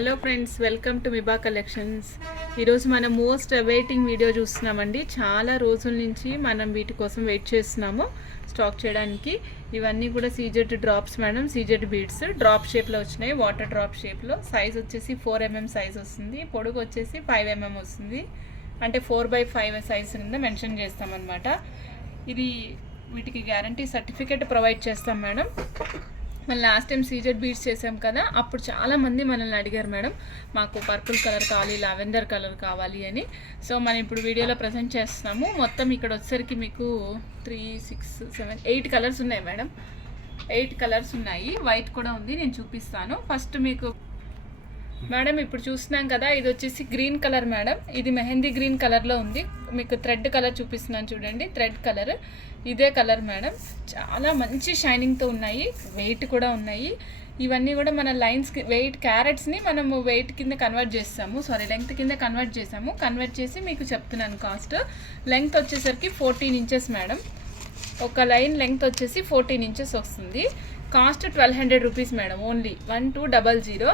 Hello friends, welcome to Miba collections. ఈరోజు మనం most awaiting video చూస్తున్నామండి. చాలా రోజుల నుంచి మనం వీటి కోసం వెయిట్ చేస్తున్నాము స్టాక్ చేయడానికి. ఇవన్నీ కూడా CZ drops madam, CZ beads drop షేప్లో వచ్చినాయి. వాటర్ డ్రాప్ షేప్లో సైజ్ వచ్చేసి 4mm సైజ్ వస్తుంది. పొడుగు వచ్చేసి 5mm వస్తుంది. అంటే 4x5 సైజ్ కింద మెన్షన్ చేస్తామన్నమాట. ఇది వీటికి గ్యారంటీ సర్టిఫికేట్ ప్రొవైడ్ చేస్తాం మేడం. మనం లాస్ట్ టైం సీజెడ్ బీడ్స్ చేసాం కదా, అప్పుడు చాలామంది మనల్ని అడిగారు మేడం, మాకు పర్పుల్ కలర్ కావాలి, లావెండర్ కలర్ కావాలి అని. సో మనం ఇప్పుడు వీడియోలో ప్రజెంట్ చేస్తున్నాము. మొత్తం ఇక్కడ వచ్చేసరికి మీకు 3, 6, 7, 8 కలర్స్ ఉన్నాయి మేడం. 8 కలర్స్ ఉన్నాయి. వైట్ కూడా ఉంది, నేను చూపిస్తాను. ఫస్ట్ మీకు మేడం ఇప్పుడు చూస్తున్నాం కదా, ఇది వచ్చేసి గ్రీన్ కలర్ మేడం. ఇది మెహందీ గ్రీన్ కలర్లో ఉంది. మీకు థ్రెడ్ కలర్ చూపిస్తున్నాను చూడండి, థ్రెడ్ కలర్ ఇదే కలర్ మేడం. చాలా మంచి షైనింగ్తో ఉన్నాయి, వెయిట్ కూడా ఉన్నాయి. ఇవన్నీ కూడా మన లైన్స్కి వెయిట్ క్యారెట్స్ని మనము వెయిట్ కింద కన్వర్ట్ చేస్తాము, లెంగ్త్ కింద కన్వర్ట్ చేసాము. కన్వర్ట్ చేసి మీకు చెప్తున్నాను కాస్ట్. లెంగ్త్ వచ్చేసరికి 14 ఇంచెస్ మేడం. ఒక లైన్ లెంగ్త్ వచ్చేసి 14 ఇంచెస్ వస్తుంది. Cost 1200 rupees madam. Only 1200.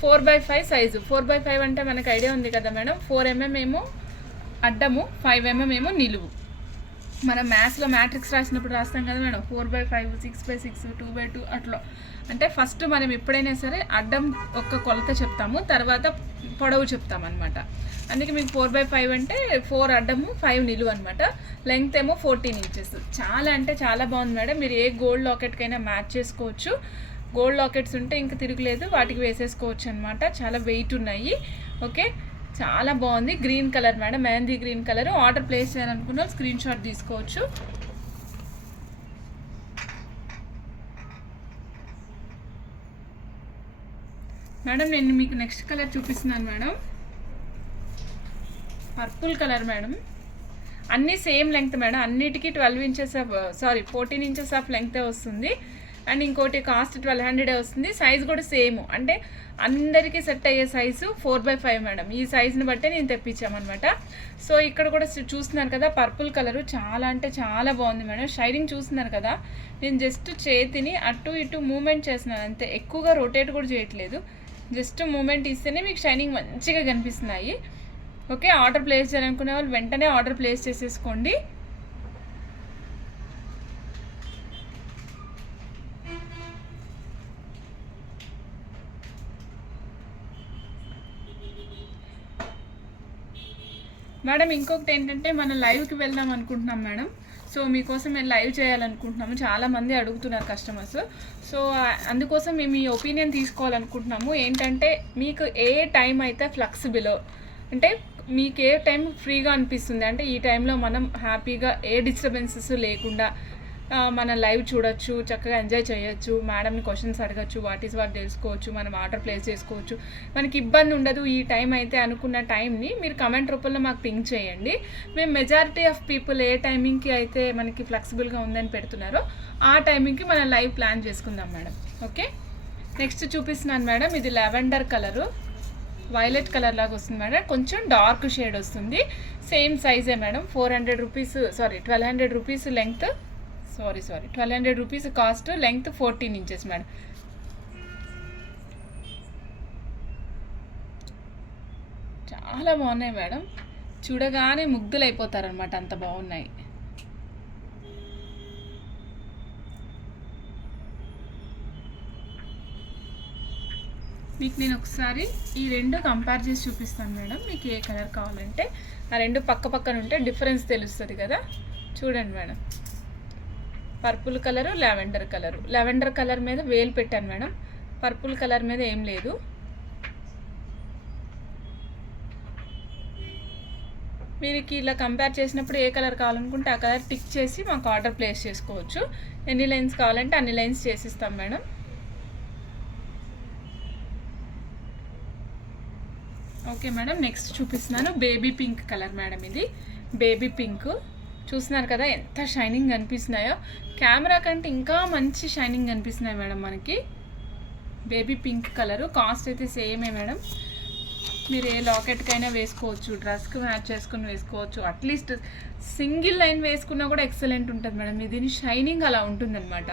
4x5 size. 4x5 అంటే మనకు ఐడియా ఉంది కదా మేడం. 4mm ఏమో అడ్డము, 5mm ఏమో నిలువు. మనం మ్యాథ్స్లో మ్యాట్రిక్స్ రాసినప్పుడు రాస్తాం కదా మేడం, 4x5, 6x6, 2x2 అట్లా. అంటే ఫస్ట్ మనం ఎప్పుడైనా సరే అడ్డం ఒక్క కొలత చెప్తాము, తర్వాత పొడవు చెప్తామన్నమాట. అందుకే మీకు 4x5 అంటే 4 అడ్డము, 5 నిలువు అనమాట. లెంగ్త్ ఏమో 14 ఇంచెస్. చాలా అంటే చాలా బాగుంది మేడం. మీరు ఏ గోల్డ్ లాకెట్కైనా మ్యాచ్ చేసుకోవచ్చు. గోల్డ్ లాకెట్స్ ఉంటే ఇంకా తిరగలేదు, వాటికి వేసేసుకోవచ్చు అనమాట. చాలా వెయిట్ ఉన్నాయి. ఓకే, చాలా బాగుంది. Green colour madam, mehndi green colour. Order place చేయాలనుకున్న స్క్రీన్ షాట్ తీసుకోవచ్చు. మేడం నేను మీకు నెక్స్ట్ కలర్ చూపిస్తున్నాను మేడం. Purple colour madam. అన్నీ సేమ్ లెంగ్త్ మేడం. అన్నిటికీ 14 ఇంచెస్ ఆఫ్ లెంగ్తే వస్తుంది. అండ్ ఇంకోటి కాస్ట్ 1200 వస్తుంది. సైజ్ కూడా సేమ్, అంటే అందరికీ సెట్ అయ్యే సైజు 4x5 మేడం. ఈ సైజుని బట్టే నేను తెప్పించామన్నమాట. సో ఇక్కడ కూడా చూస్తున్నారు కదా, పర్పుల్ కలరు చాలా అంటే చాలా బాగుంది మేడం. షైనింగ్ చూస్తున్నారు కదా, నేను జస్ట్ చేతిని అటు ఇటు మూమెంట్ చేస్తున్నాను అంతే, ఎక్కువగా రొటేట్ కూడా చేయట్లేదు. జస్ట్ మూమెంట్ ఇస్తేనే మీకు షైనింగ్ మంచిగా కనిపిస్తున్నాయి. ఓకే, ఆర్డర్ ప్లేస్ చేయాలనుకునే వాళ్ళు వెంటనే ఆర్డర్ ప్లేస్ చేసేసుకోండి. మేడం ఇంకొకటి ఏంటంటే, మనం లైవ్కి వెళ్దాం అనుకుంటున్నాం మేడం. సో మీకోసం మేము లైవ్ చేయాలనుకుంటున్నాము. చాలామంది అడుగుతున్నారు కస్టమర్స్. సో అందుకోసం మేము ఈ ఒపీనియన్ తీసుకోవాలనుకుంటున్నాము. ఏంటంటే మీకు ఏ టైం అయితే ఫ్లెక్సిబుల్, అంటే మీకు ఏ టైం ఫ్రీగా అనిపిస్తుంది, అంటే ఈ టైంలో మనం హ్యాపీగా ఏ డిస్టర్బెన్సెస్ లేకుండా మనం లైవ్ చూడొచ్చు, చక్కగా ఎంజాయ్ చేయొచ్చు, మేడంని క్వశ్చన్స్ అడగచ్చు, వాట్ తెలుసుకోవచ్చు, మనం ఆర్డర్ ప్లేస్ చేసుకోవచ్చు, మనకి ఇబ్బంది ఉండదు. ఈ టైం అయితే అనుకున్న టైంని మీరు కమెంట్ రూపంలో మాకు పింక్ చేయండి. మేము మెజారిటీ ఆఫ్ పీపుల్ ఏ టైమింగ్కి అయితే మనకి ఫ్లెక్సిబుల్గా ఉందని పెడుతున్నారో ఆ టైమింగ్కి మనం లైవ్ ప్లాన్ చేసుకుందాం మేడం. ఓకే, నెక్స్ట్ చూపిస్తున్నాను మేడం. ఇది లావెండర్ కలరు, వైలెట్ కలర్ లాగా వస్తుంది మేడం. కొంచెం డార్క్ షేడ్ వస్తుంది. సేమ్ సైజే madam. 1200 rupees length. 1200 rupees cost. Length 14 inches madam. చాలా బాగున్నాయి మేడం. చూడగానే ముగ్ధులు అయిపోతారనమాట, అంత బాగున్నాయి. మీకు నేను ఒకసారి ఈ రెండు కంపేర్ చేసి చూపిస్తాను మేడం. మీకు ఏ కలర్ కావాలంటే ఆ రెండు పక్క పక్కన ఉంటే డిఫరెన్స్ తెలుస్తుంది కదా. చూడండి madam, purple colour, lavender colour మీద వేలు పెట్టాను మేడం. పర్పుల్ కలర్ మీద ఏం లేదు. మీరు ఇలా కంపేర్ చేసినప్పుడు ఏ కలర్ కావాలనుకుంటే ఆ కలర్ టిక్ చేసి మాకు ఆర్డర్ ప్లేస్ చేసుకోవచ్చు. ఎన్ని లైన్స్ కావాలంటే అన్ని లైన్స్ చేసిస్తాం మేడం. ఓకే మేడం, నెక్స్ట్ చూపిస్తున్నాను బేబీ పింక్ కలర్ మేడం. ఇది బేబీ పింక్. చూస్తున్నారు కదా ఎంత షైనింగ్ కనిపిస్తున్నాయో, కెమెరా కంటే ఇంకా మంచి షైనింగ్ కనిపిస్తున్నాయి మేడం మనకి. Baby pink colour. కాస్ట్ అయితే సేమే మేడం. మీరు ఏ లాకెట్కైనా వేసుకోవచ్చు, డ్రెస్కి మ్యాచ్ చేసుకుని వేసుకోవచ్చు. అట్లీస్ట్ సింగిల్ లైన్ వేసుకున్నా కూడా ఎక్సలెంట్ ఉంటుంది మేడం. దీని షైనింగ్ అలా ఉంటుందన్నమాట.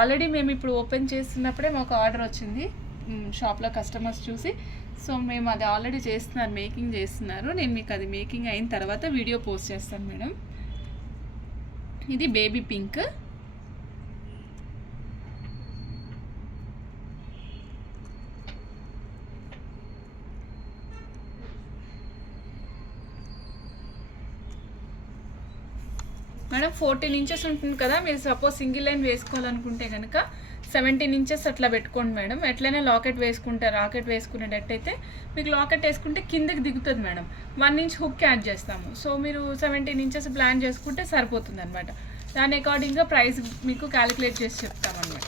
ఆల్రెడీ మేము ఇప్పుడు ఓపెన్ చేస్తున్నప్పుడే మాకు ఆర్డర్ వచ్చింది. షాప్లో కస్టమర్స్ చూసి, సో మేము అది ఆల్రెడీ చేస్తున్నారు, మేకింగ్ చేస్తున్నారు. నేను మీకు అది మేకింగ్ అయిన తర్వాత వీడియో పోస్ట్ చేస్తాను మేడం. ఇది బేబీ పింక్. మేడం 14 ఇంచెస్ ఉంటుంది కదా, మీరు సపోజ్ సింగిల్ లైన్ వేసుకోవాలనుకుంటే కనుక 17 ఇంచెస్ అట్లా పెట్టుకోండి మేడం. ఎట్లయినా లాకెట్ వేసుకునేటట్టయితే మీకు లాకెట్ వేసుకుంటే కిందకి దిగుతుంది మేడం. 1 ఇంచ్ హుక్ యాడ్ చేస్తాము. సో మీరు 17 ఇంచెస్ ప్లాన్ చేసుకుంటే సరిపోతుంది అనమాట. దాని అకార్డింగ్గా ప్రైస్ మీకు క్యాలిక్యులేట్ చేసి చెప్తామన్నమాట.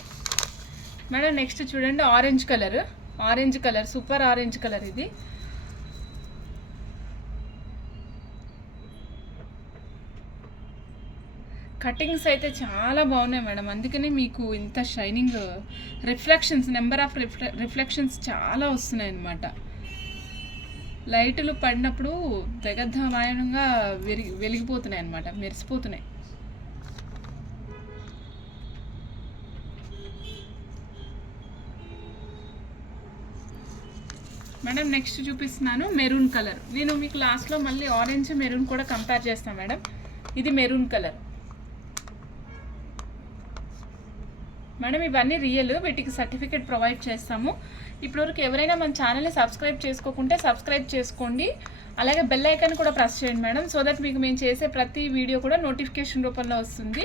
మేడం నెక్స్ట్ చూడండి, orange colour, super orange colour. ఇది కటింగ్స్ అయితే చాలా బాగున్నాయి మేడం. అందుకనే మీకు ఇంత shining reflections, number of reflections చాలా వస్తున్నాయి అన్నమాట. లైట్లు పడినప్పుడు తెగద్దమాయంగా వెలిగిపోతున్నాయి అన్నమాట, మెరిసిపోతున్నాయి. మేడం నెక్స్ట్ చూపిస్తున్నాను మెరూన్ కలర్. నేను మీకు లాస్ట్లో మళ్ళీ ఆరెంజ్ మెరూన్ కూడా కంపేర్ చేస్తాను మేడం. ఇది మెరూన్ కలర్ మేడం. ఇవన్నీ రియల్, వీటికి సర్టిఫికేట్ ప్రొవైడ్ చేస్తాము. ఇప్పటివరకు ఎవరైనా మన ఛానల్ని సబ్స్క్రైబ్ చేసుకోకుంటే సబ్స్క్రైబ్ చేసుకోండి. అలాగే బెల్ ఐకాన్ కూడా ప్రెస్ చేయండి మేడం, సో దట్ మీకు మేము చేసే ప్రతి వీడియో కూడా నోటిఫికేషన్ రూపంలో వస్తుంది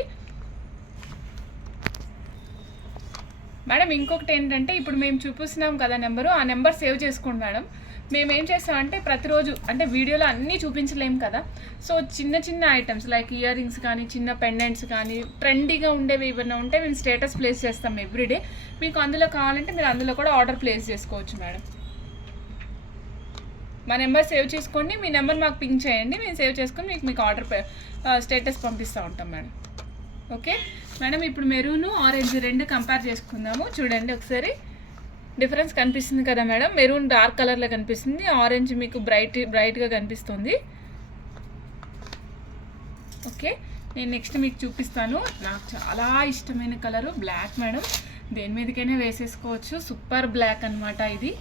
మేడం. ఇంకొకటి ఏంటంటే, ఇప్పుడు మేము చూపిస్తున్నాం కదా నెంబరు, ఆ నెంబర్ సేవ్ చేసుకోండి మేడం. మేము ఏం చేస్తామంటే ప్రతిరోజు, అంటే వీడియోలో అన్నీ చూపించలేము కదా, సో చిన్న చిన్న ఐటమ్స్ లైక్ ఇయర్ రింగ్స్ కానీ, చిన్న పెండెంట్స్ కానీ, ట్రెండీగా ఉండేవి ఏమైనా ఉంటే మేము స్టేటస్ ప్లేస్ చేస్తాం ఎవ్రీడే. మీకు అందులో కావాలంటే మీరు అందులో కూడా ఆర్డర్ ప్లేస్ చేసుకోవచ్చు మేడం. మా నెంబర్ సేవ్ చేసుకోండి, మీ నెంబర్ మాకు పింక్ చేయండి, మేము సేవ్ చేసుకొని మీకు ఆర్డర్ స్టేటస్ పంపిస్తూ ఉంటాం మేడం. ఓకే మేడం, ఇప్పుడు మెరూన్ ఆరెంజ్ రెండు కంపేర్ చేసుకుందాము. చూడండి ఒకసారి, డిఫరెన్స్ కనిపిస్తుంది కదా మేడం. మెరూన్ డార్క్ కలర్లో కనిపిస్తుంది, ఆరెంజ్ మీకు బ్రైట్గా కనిపిస్తుంది. ఓకే, నేను నెక్స్ట్ మీకు చూపిస్తాను. నాకు చాలా ఇష్టమైన కలరు బ్లాక్ మేడం. దేని మీదకైనా వేసేసుకోవచ్చు. సూపర్ బ్లాక్ అనమాట. ఇది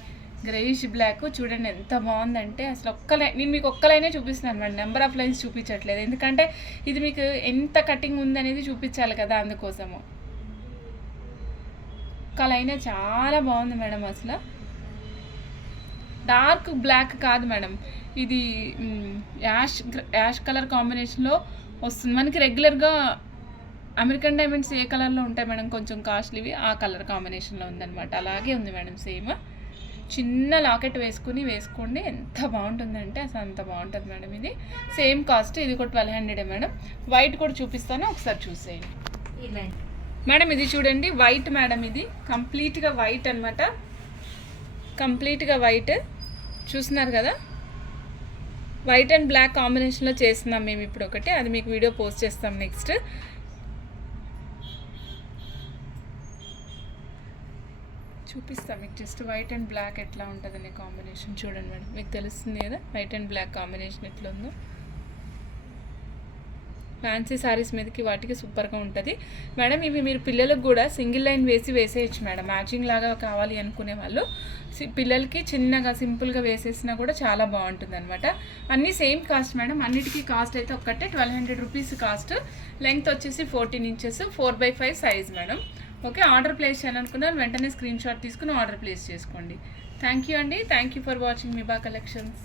గ్రేయిష్ బ్లాక్. చూడండి ఎంత బాగుందంటే, అసలు నేను మీకు ఒక్క లైనే చూపిస్తున్నాను మేడం, నెంబర్ ఆఫ్ లైన్స్ చూపించట్లేదు. ఎందుకంటే ఇది మీకు ఎంత కటింగ్ ఉందనేది చూపించాలి కదా, అందుకోసము. ఒక్క లైనే చాలా బాగుంది మేడం. అసలు డార్క్ బ్లాక్ కాదు మేడం, ఇది యాష్ కలర్ కాంబినేషన్లో వస్తుంది మనకి. రెగ్యులర్గా అమెరికన్ డైమండ్స్ ఏ కలర్లో ఉంటాయి మేడం, కొంచెం కాస్ట్లీవి, ఆ కలర్ కాంబినేషన్లో ఉందన్నమాట. అలాగే ఉంది మేడం సేమ్. చిన్న లాకెట్ వేసుకోండి, ఎంత బాగుంటుందంటే అసలు అంత బాగుంటుంది మేడం. ఇది సేమ్ కాస్ట్, ఇది కూడా 1200 మేడం. వైట్ కూడా చూపిస్తాను, ఒకసారి చూసేయండి మేడం. ఇది చూడండి వైట్ మేడం, ఇది కంప్లీట్గా వైట్ అనమాట. కంప్లీట్గా వైట్ చూస్తున్నారు కదా, వైట్ అండ్ బ్లాక్ కాంబినేషన్లో చేస్తున్నాం మేము ఇప్పుడు ఒకటి, అది మీకు వీడియో పోస్ట్ చేస్తాం నెక్స్ట్. చూపిస్తాం మీకు జస్ట్ వైట్ అండ్ బ్లాక్ ఎట్లా ఉంటుందనే కాంబినేషన్. చూడండి మేడం, మీకు తెలుస్తుంది కదా వైట్ అండ్ బ్లాక్ కాంబినేషన్ ఎట్లా ఉందో. ఫ్యాన్సీ శారీస్ మీదకి వాటికి సూపర్గా ఉంటుంది మేడం. ఇవి మీరు పిల్లలకు కూడా సింగిల్ లైన్ వేసేయచ్చు మేడం. మ్యాచింగ్ లాగా కావాలి అనుకునే వాళ్ళు పిల్లలకి చిన్నగా సింపుల్గా వేసేసినా కూడా చాలా బాగుంటుంది అనమాట. అన్నీ సేమ్ కాస్ట్ మేడం. అన్నిటికీ కాస్ట్ అయితే ఒక్కటే 1200 రూపీస్ కాస్ట్. లెంగ్త్ వచ్చేసి 14 inches, 4x5 size madam. Okay, order place చేయాలనుకున్నాను వెంటనే స్క్రీన్ షాట్ తీసుకుని ఆర్డర్ ప్లేస్ చేసుకోండి. థ్యాంక్ యూ అండి. Thank you for watching Miba collections.